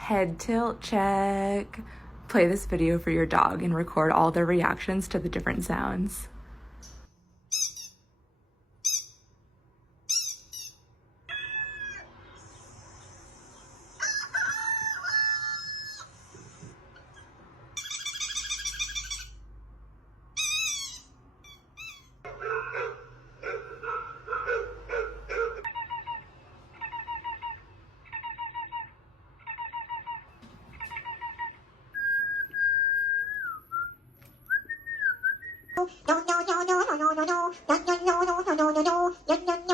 Head tilt check. Play this video for your dog and record all their reactions to the different sounds. No, no, no, no, no, no, no, no, no, no, no, no, no, no, no, no, no, no,